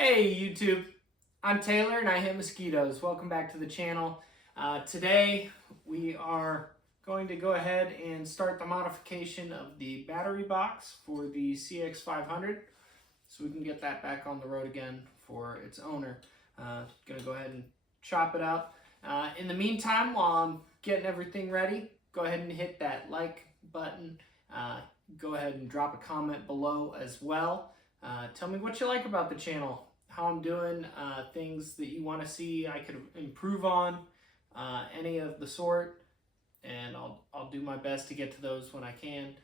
Hey YouTube, I'm Taylor and I hit mosquitoes. Welcome back to the channel. Today we are going to go ahead and start the modification of the battery box for the CX500 so we can get that back on the road again for its owner. Gonna go ahead and chop it up. In the meantime, while I'm getting everything ready, go ahead and hit that like button. Go ahead and drop a comment below as well. Tell me what you like about the channel, how I'm doing, things that you want to see I could improve on, any of the sort, and I'll do my best to get to those when I can.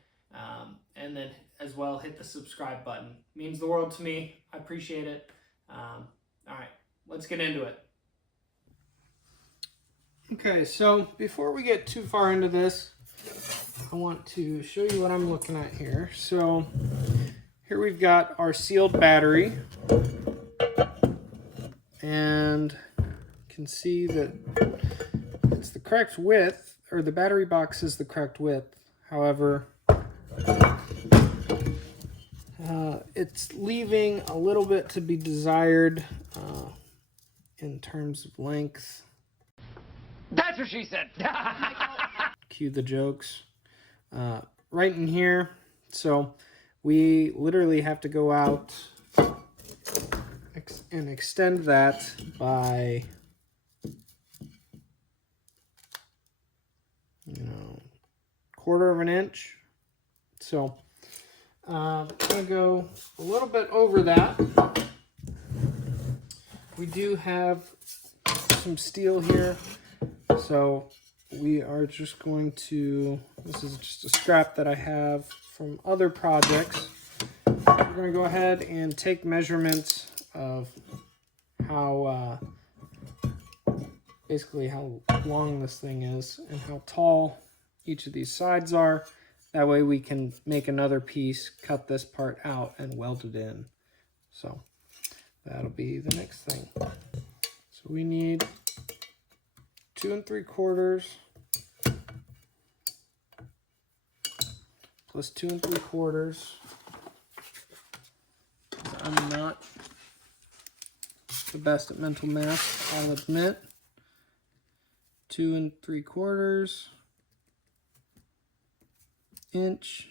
And then as well, hit the subscribe button. It means the world to me. I appreciate it. All right, let's get into it. Okay, so before we get too far into this, I want to show you what I'm looking at here. So here we've got our sealed battery, and you can see that it's the correct width, or the battery box is the correct width. However, it's leaving a little bit to be desired in terms of length. That's what she said. Cue the jokes. Right in here. So we literally have to go out and extend that by, 1/4 of an inch. So I'm gonna go a little bit over that. We do have some steel here, so we are just going to, this is just a scrap that I have from other projects. We're going to go ahead and take measurements of how, basically how long this thing is and how tall each of these sides are. That way we can make another piece, cut this part out, and weld it in. So that'll be the next thing. So we need 2 3/4 plus 2 3/4. I'm not the best at mental math, I'll admit. 2 3/4 inch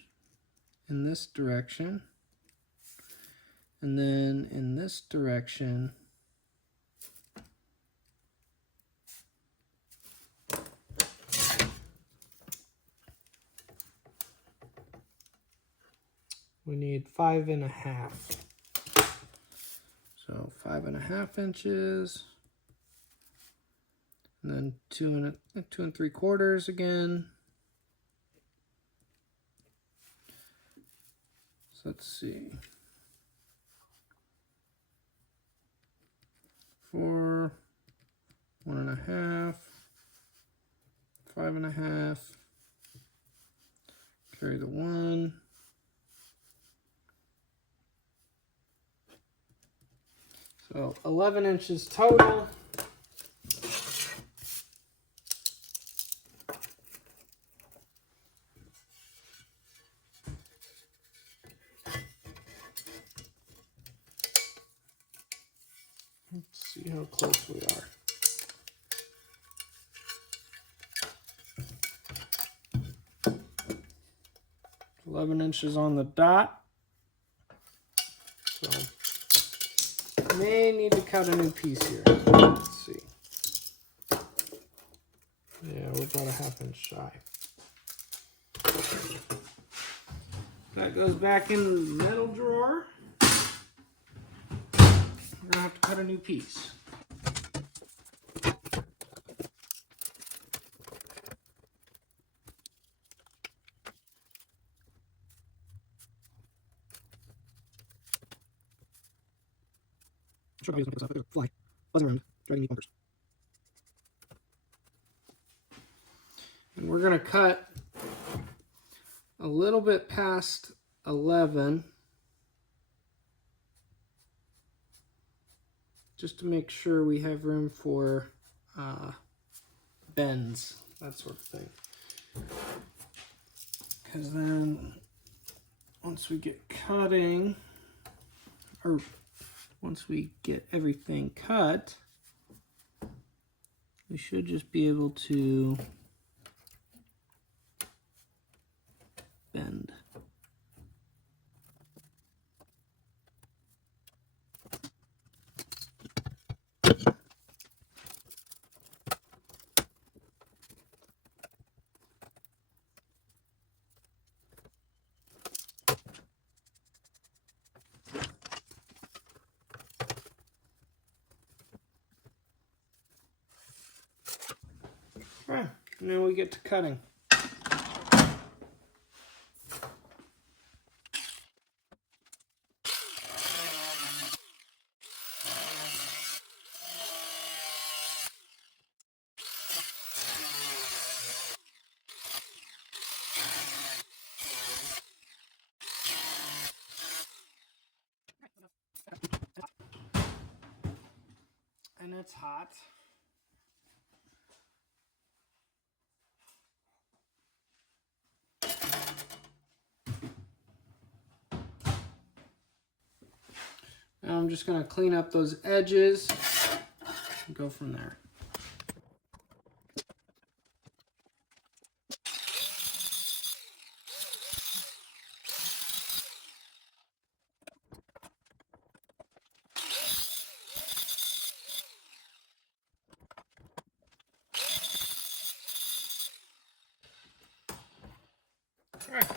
in this direction, and then in this direction we need 5 1/2. So 5 1/2 inches, and then 2 3/4 again. So let's see. 4, 1 1/2, 5 1/2. Carry the 1. So 11 inches total. Let's see how close we are. It's 11 inches on the dot. So may need to cut a new piece here. Let's see. Yeah, we're about a 1/2 inch shy. That goes back in the metal drawer. We're gonna have to cut a new piece. Fly, buzzing around, driving me bonkers. And we're gonna cut a little bit past 11, just to make sure we have room for bends, that sort of thing. Because then once we get cutting, or once we get everything cut, we should just be able to bend. Alright, now we get to cutting. And it's hot. Now I'm just going to clean up those edges and go from there. Alright,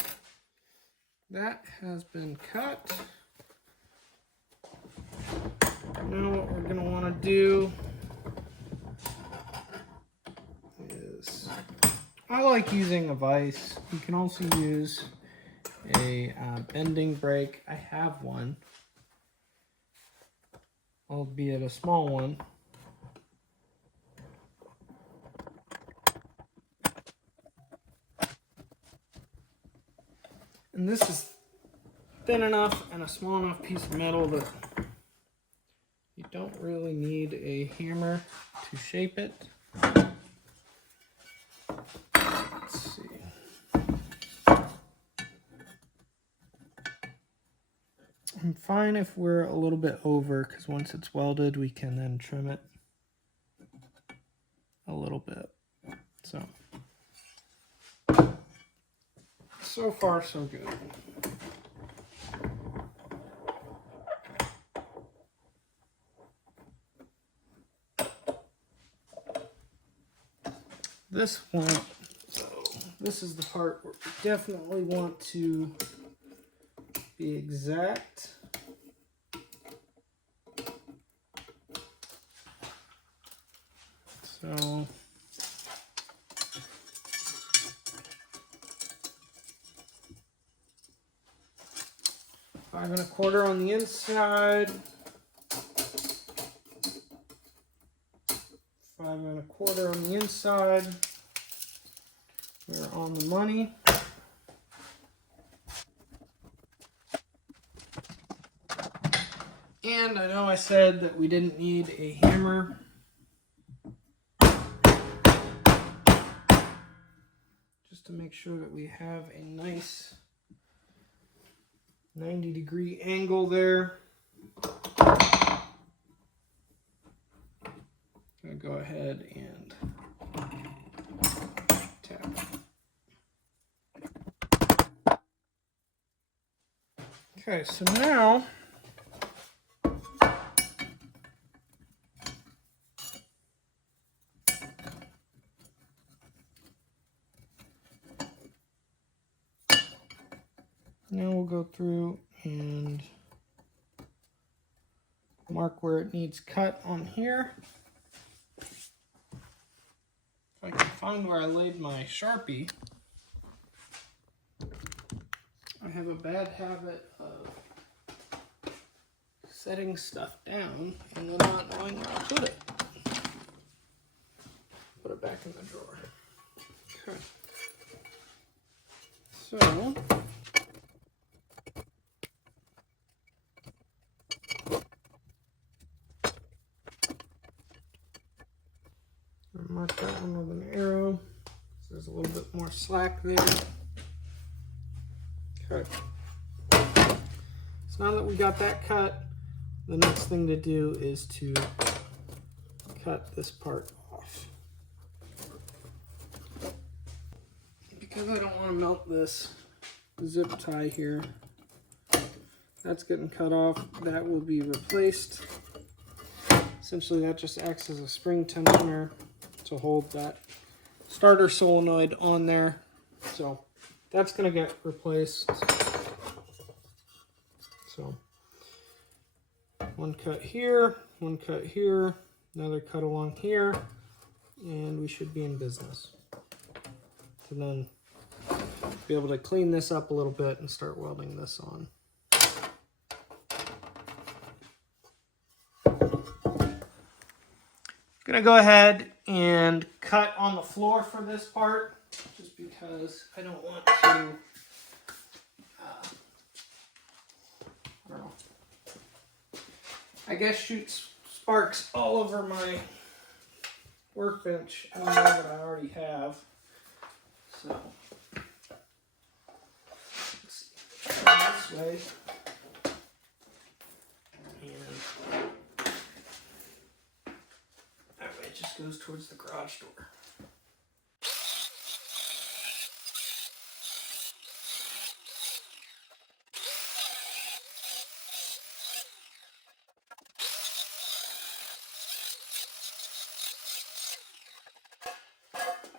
that has been cut. Now what we're going to want to do is, I like using a vise. You can also use a bending brake. I have one, albeit a small one. And this is thin enough and a small enough piece of metal that you don't really need a hammer to shape it. Let's see. I'm fine if we're a little bit over, because once it's welded, we can then trim it a little bit. So far, so good. This one, so this is the part where we definitely want to be exact. So 5 1/4 on the inside, 5 1/4 on the inside. We're on the money. And I know I said that we didn't need a hammer. Just to make sure that we have a nice 90-degree angle there. I'm going to go ahead and tap. Okay, so now we'll go through and mark where it needs cut on here. If I can find where I laid my Sharpie. I have a bad habit of setting stuff down and then not knowing where to put it. Put it back in the drawer. Okay. So mark that one with an arrow. So there's a little bit more slack there. Okay. So now that we got that cut, the next thing to do is to cut this part off. Because I don't want to melt this zip tie here. That's getting cut off. That will be replaced. Essentially, that just acts as a spring tensioner to hold that starter solenoid on there. So that's going to get replaced. So one cut here, another cut along here, and we should be in business. To then be able to clean this up a little bit and start welding this on. Gonna go ahead and cut on the floor for this part, just because I don't want to, I don't know, I guess shoot sparks all over my workbench. I don't know that I already have. So, let's see, try this way. It just goes towards the garage door.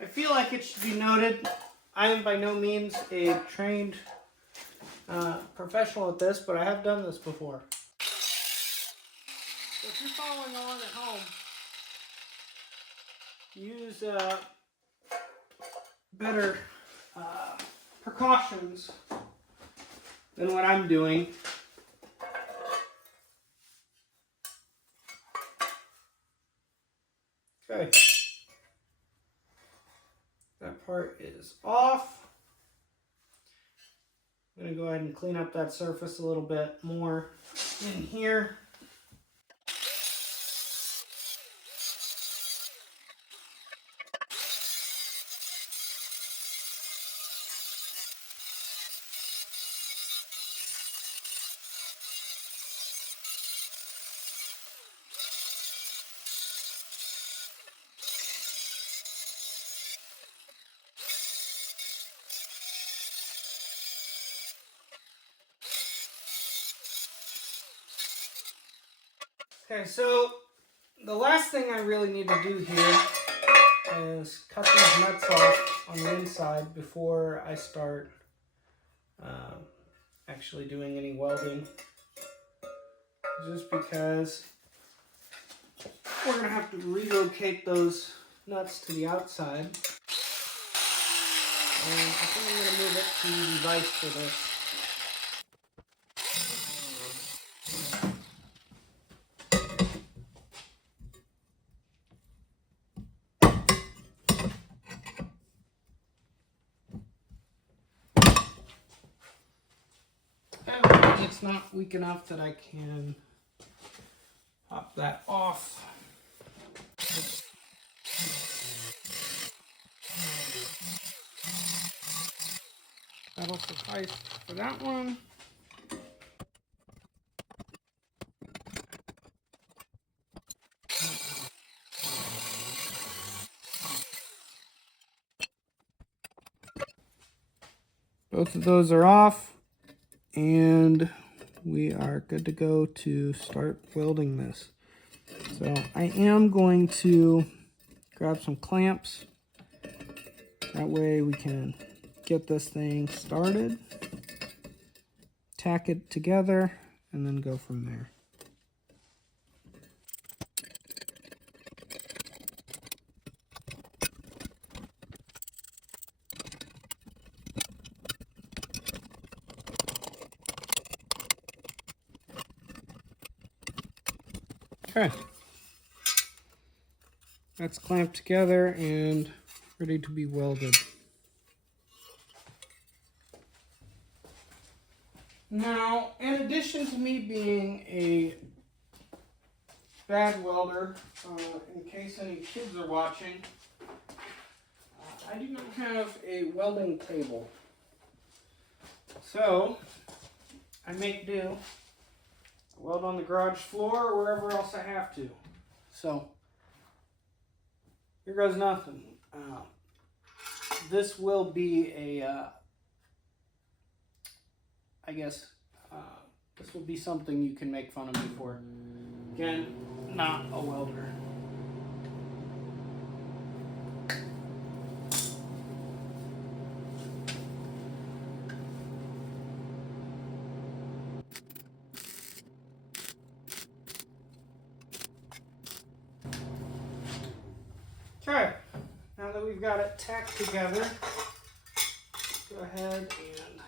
I feel like it should be noted, I am by no means a trained professional at this, but I have done this before. So if you're following along at home, use better precautions than what I'm doing. Okay. That part is off. I'm going to go ahead and clean up that surface a little bit more in here. Okay, so the last thing I really need to do here is cut these nuts off on the inside before I start actually doing any welding. Just because we're going to have to relocate those nuts to the outside. And I think I'm going to move it to the vise for this. It's not weak enough that I can pop that off. That'll suffice for that one. Both of those are off, and we are good to go to start welding this. So I am going to grab some clamps. That way we can get this thing started, tack it together, and then go from there. Okay, that's clamped together and ready to be welded. Now, in addition to me being a bad welder, in case any kids are watching, I do not have a welding table. So, I make do weld on the garage floor or wherever else I have to. So, here goes nothing. This will be a, I guess, this will be something you can make fun of me for. Again, not a welder. Okay, now that we've got it tacked together, go ahead and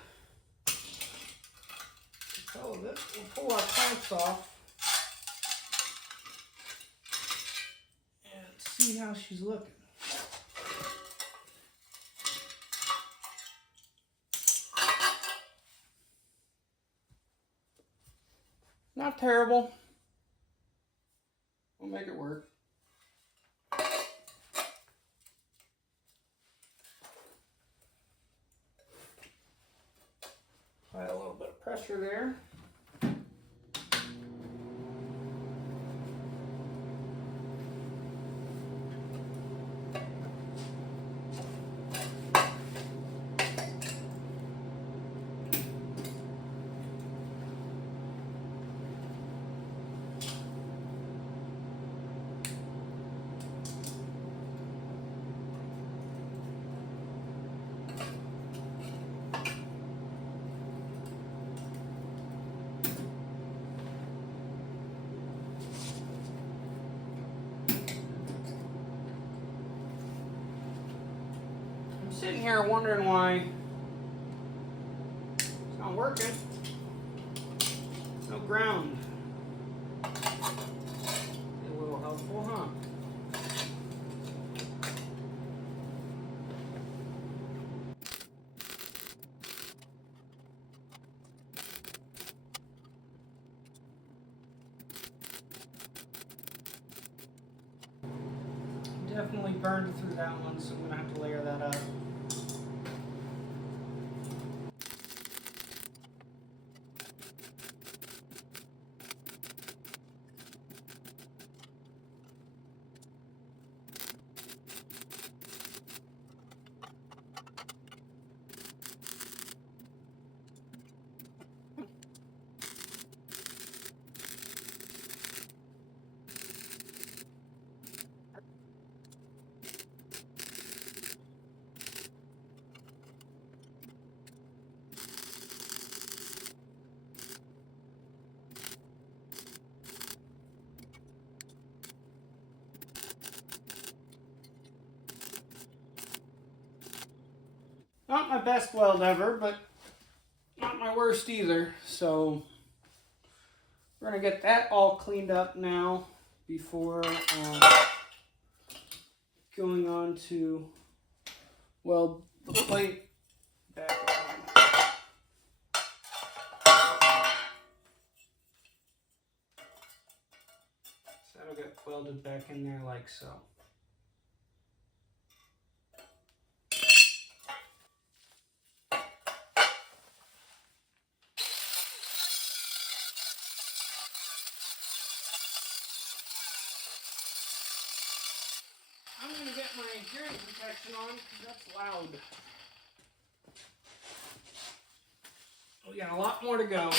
all of it. We'll pull our clamps off and see how she's looking. Not terrible. We'll make it work. Apply a little bit of pressure there. Sitting here wondering why it's not working. No ground. A little helpful, huh? Definitely burned through that one, so I'm gonna have to layer that up. Not my best weld ever, but not my worst either. So we're gonna get that all cleaned up now before going on to weld the plate back on. So that'll get welded back in there like so. I'm going to get my hearing protection on because that's loud. We got a lot more to go.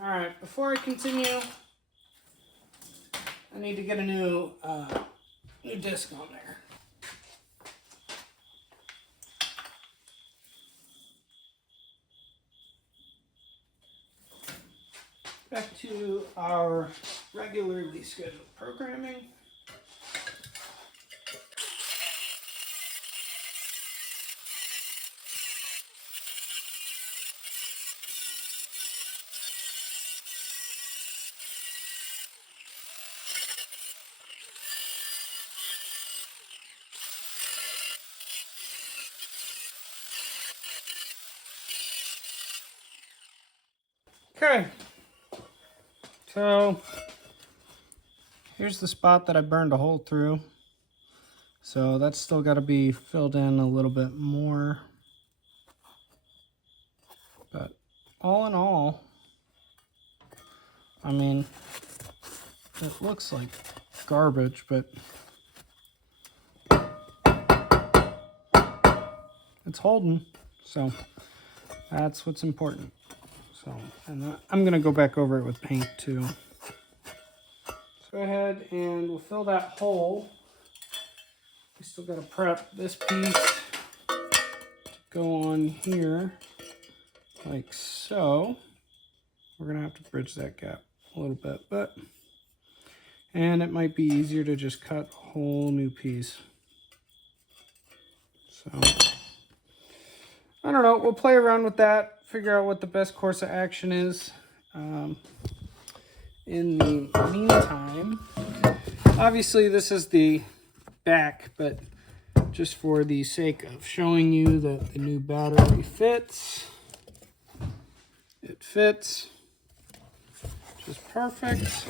Alright, before I continue, I need to get a new new disc on there. Back to our regularly scheduled programming. Okay, so here's the spot that I burned a hole through. So that's still got to be filled in a little bit more. But all in all, I mean, it looks like garbage, but it's holding. So that's what's important. So, and I'm going to go back over it with paint too. So go ahead and we'll fill that hole. We still got to prep this piece to go on here like so. We're going to have to bridge that gap a little bit, and it might be easier to just cut a whole new piece. So I don't know, we'll play around with that, figure out what the best course of action is. In the meantime, obviously this is the back, but just for the sake of showing you that the new battery fits, it fits just perfect.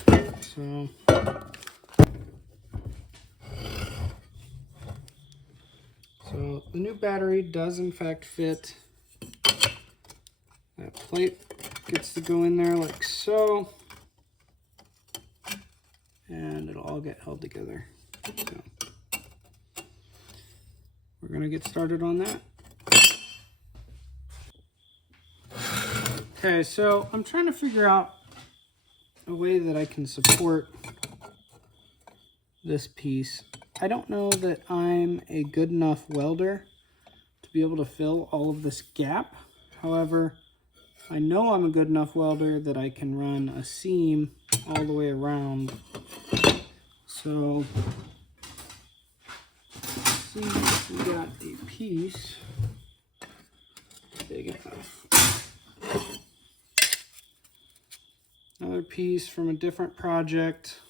So the new battery does in fact fit. That plate gets to go in there like so, and it'll all get held together. So we're gonna get started on that. Okay, so I'm trying to figure out a way that I can support this piece. I don't know that I'm a good enough welder to be able to fill all of this gap. However, I know I'm a good enough welder that I can run a seam all the way around. So let's see if we got a piece big enough. Another piece from a different project,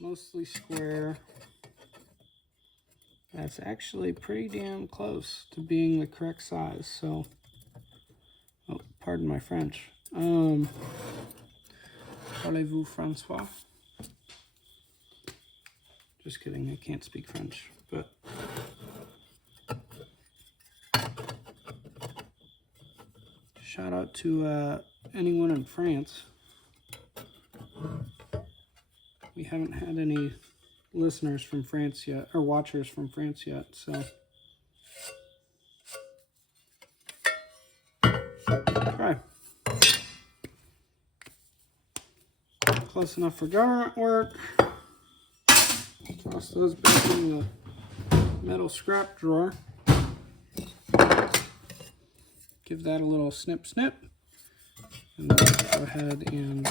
mostly square. That's actually pretty damn close to being the correct size. So, oh, pardon my French. Parlez-vous Francois? Just kidding, I can't speak French, but shout out to anyone in France. We haven't had any listeners from France yet, or watchers from France yet, so. Okay. Close enough for government work. Toss those back in the metal scrap drawer. Give that a little snip snip. And then go ahead and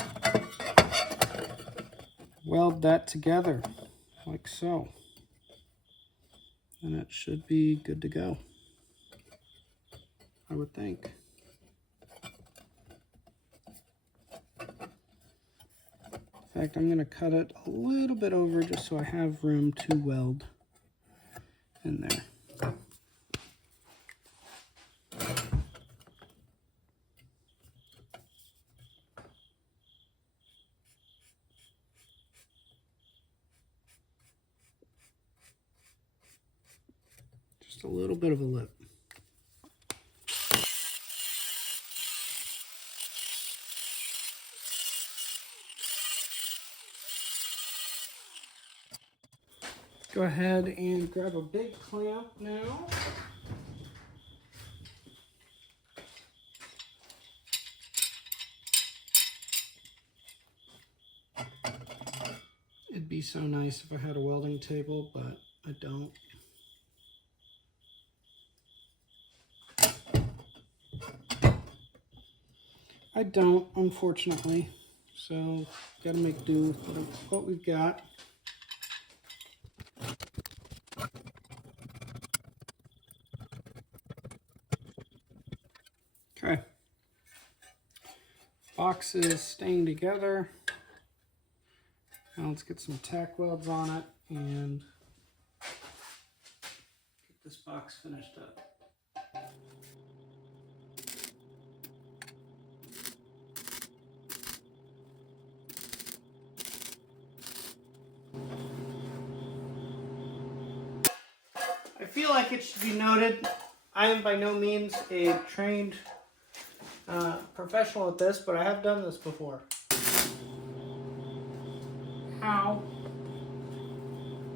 weld that together like so. And it should be good to go, I would think. In fact, I'm going to cut it a little bit over just so I have room to weld in there. Just a little bit of a lip. Go ahead and grab a big clamp now. It'd be so nice if I had a welding table, but I don't. I don't, unfortunately. So, gotta make do with what we've got. Okay. Box is staying together. Now let's get some tack welds on it and get this box finished up. I feel like it should be noted, I am by no means a trained professional at this, but I have done this before. Ow.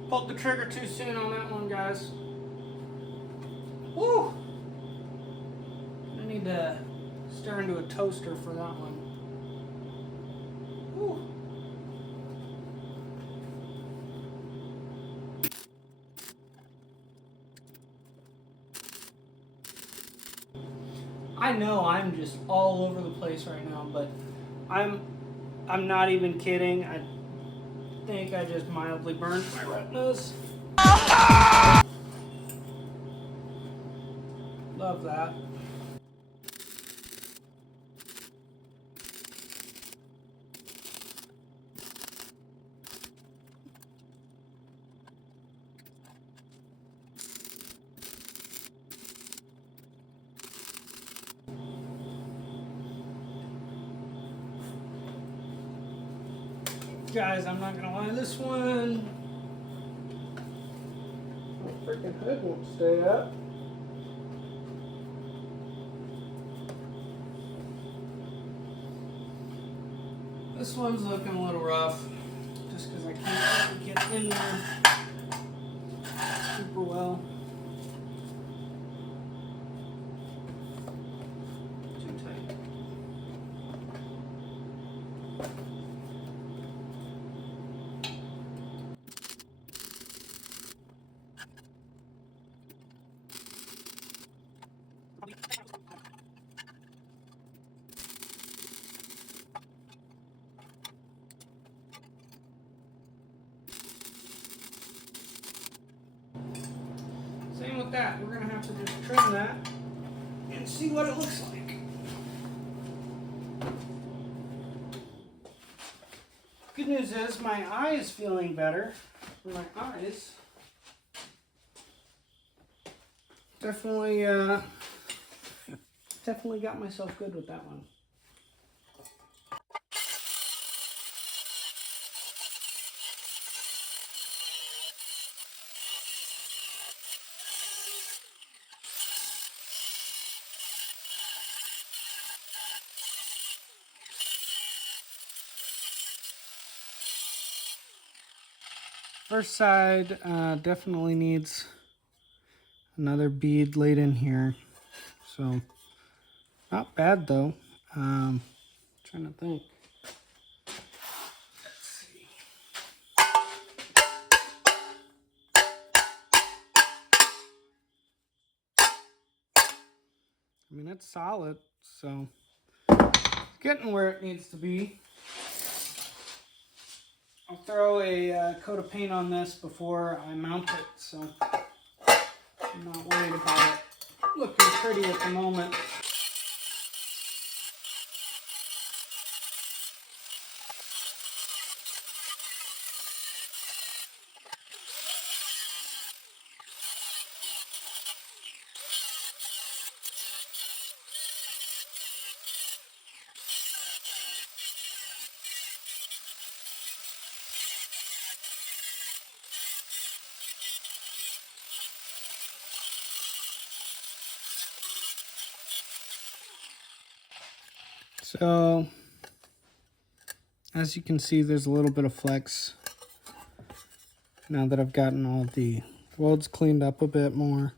Pulled the trigger too soon on that one, guys. Woo! I need to stir into a toaster for that one. Woo! I know I'm just all over the place right now, but I'm not even kidding. I think I just mildly burned my retinas. Love that. Guys, I'm not gonna lie, this one, my freaking hood won't stay up. This one's looking a little rough, just because I can't really get in there super well. Too tight. Same with that. We're gonna have to just trim that and see what it looks like. Good news is my eye is feeling better. My eyes definitely got myself good with that one. First side definitely needs another bead laid in here. So, not bad though. Trying to think. Let's see. I mean, it's solid, so it's getting where it needs to be. I'll throw a coat of paint on this before I mount it, so I'm not worried about it looking pretty at the moment. So, as you can see, there's a little bit of flex now that I've gotten all the welds cleaned up a bit more.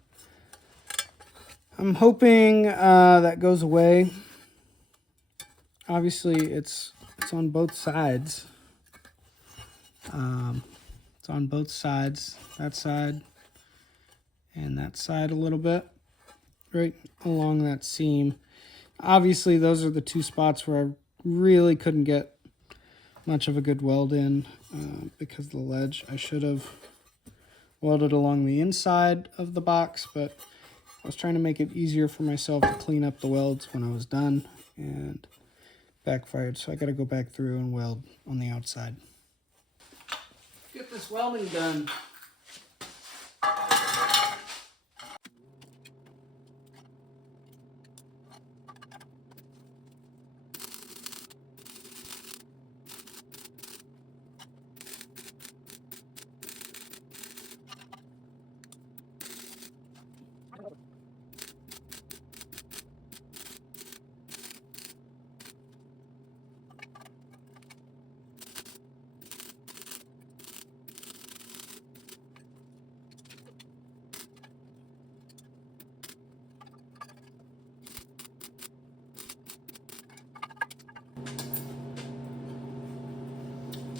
I'm hoping that goes away. Obviously, it's on both sides. It's on both sides, that side and that side a little bit, right along that seam. Obviously, those are the two spots where I really couldn't get much of a good weld in because of the ledge. I should have welded along the inside of the box, but I was trying to make it easier for myself to clean up the welds when I was done, and backfired. So I got to go back through and weld on the outside. Get this welding done.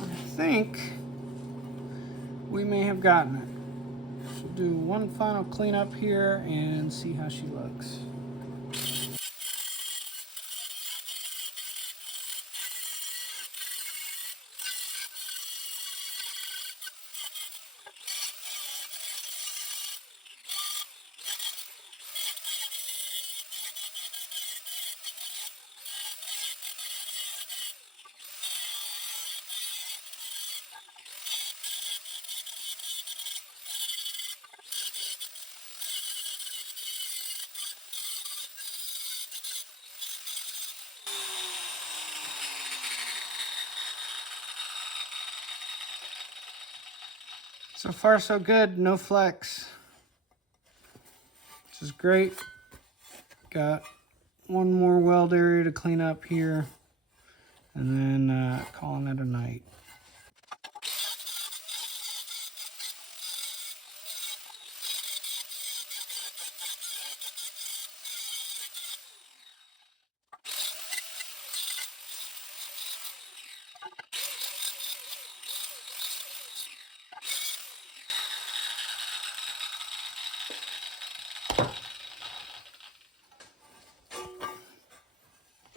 I think we may have gotten it. She'll do one final cleanup here and see how she looks. So far so good, no flex. This is great. Got one more weld area to clean up here, and then calling it a night.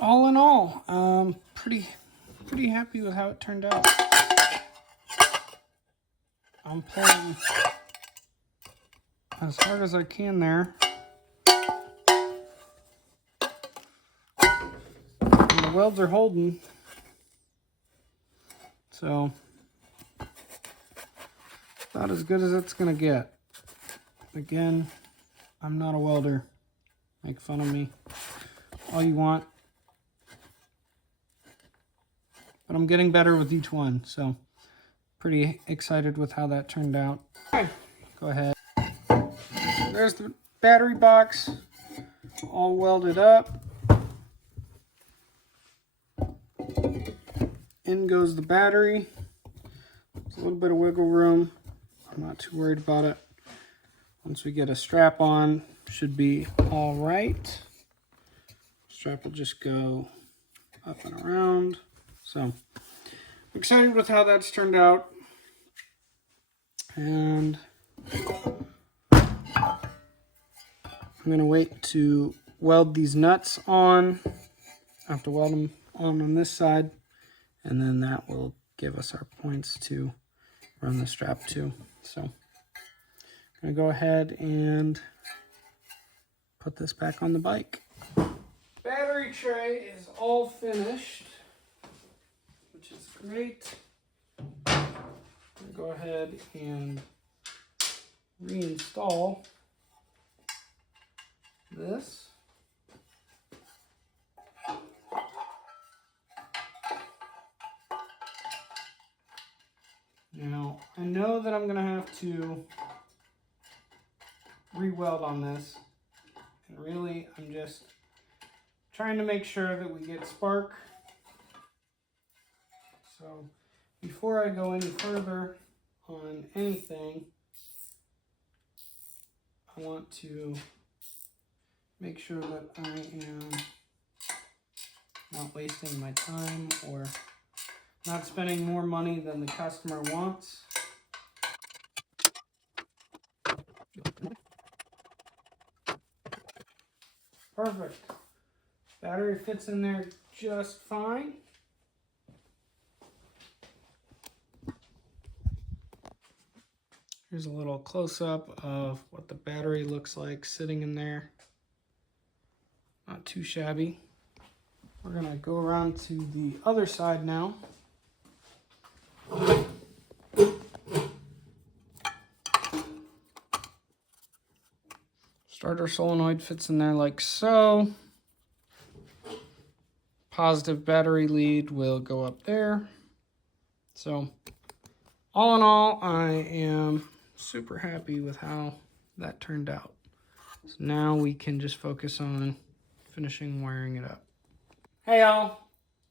All in all, pretty happy with how it turned out. I'm pulling as hard as I can there. And the welds are holding. So, about as good as it's gonna get. Again, I'm not a welder. Make fun of me all you want. But I'm getting better with each one, so pretty excited with how that turned out. Okay, go ahead. There's the battery box, all welded up. In goes the battery. There's a little bit of wiggle room. I'm not too worried about it. Once we get a strap on, should be all right. Strap will just go up and around. So, I'm excited with how that's turned out. And I'm going to wait to weld these nuts on. I have to weld them on this side. And then that will give us our points to run the strap to. So, I'm going to go ahead and put this back on the bike. Battery tray is all finished, which is great. I'm going to go ahead and reinstall this. Now, I know that I'm going to have to re-weld on this, and really I'm just trying to make sure that we get spark. So before I go any further on anything, I want to make sure that I am not wasting my time or Not spending more money than the customer wants. Perfect. Battery fits in there just fine. Here's a little close-up of what the battery looks like sitting in there. Not too shabby. We're gonna go around to the other side now. Starter solenoid fits in there like so. Positive battery lead will go up there. So all in all, I am super happy with how that turned out. So now we can just focus on finishing wiring it up. Hey y'all,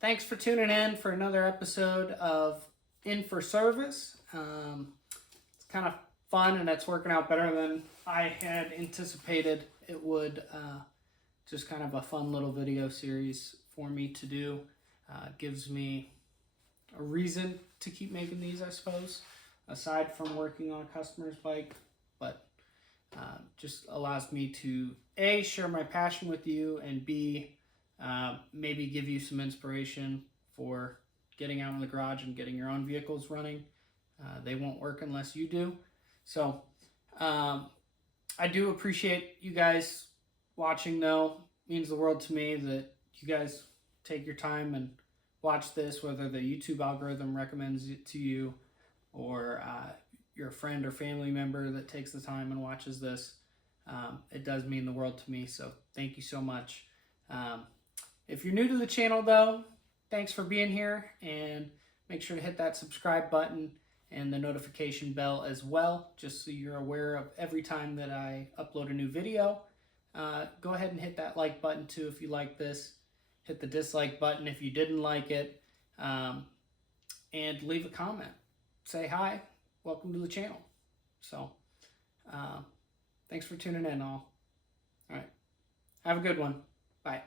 thanks for tuning in for another episode of In for Service. It's kind of fun and it's working out better than I had anticipated it would. Just kind of a fun little video series for me to do. Gives me a reason to keep making these, I suppose, aside from working on a customer's bike, but just allows me to A, share my passion with you, and B, maybe give you some inspiration for getting out in the garage and getting your own vehicles running. They won't work unless you do. So I do appreciate you guys watching, though. It means the world to me that you guys take your time and watch this, whether the YouTube algorithm recommends it to you or you're a friend or family member that takes the time and watches this. It does mean the world to me, so thank you so much. If you're new to the channel, though, thanks for being here, and make sure to hit that subscribe button and the notification bell as well, just so you're aware of every time that I upload a new video. Go ahead and hit that like button too if you like this. Hit the dislike button if you didn't like it. And leave a comment. Say hi. Welcome to the channel. So, thanks for tuning in all. All right. Have a good one. Bye.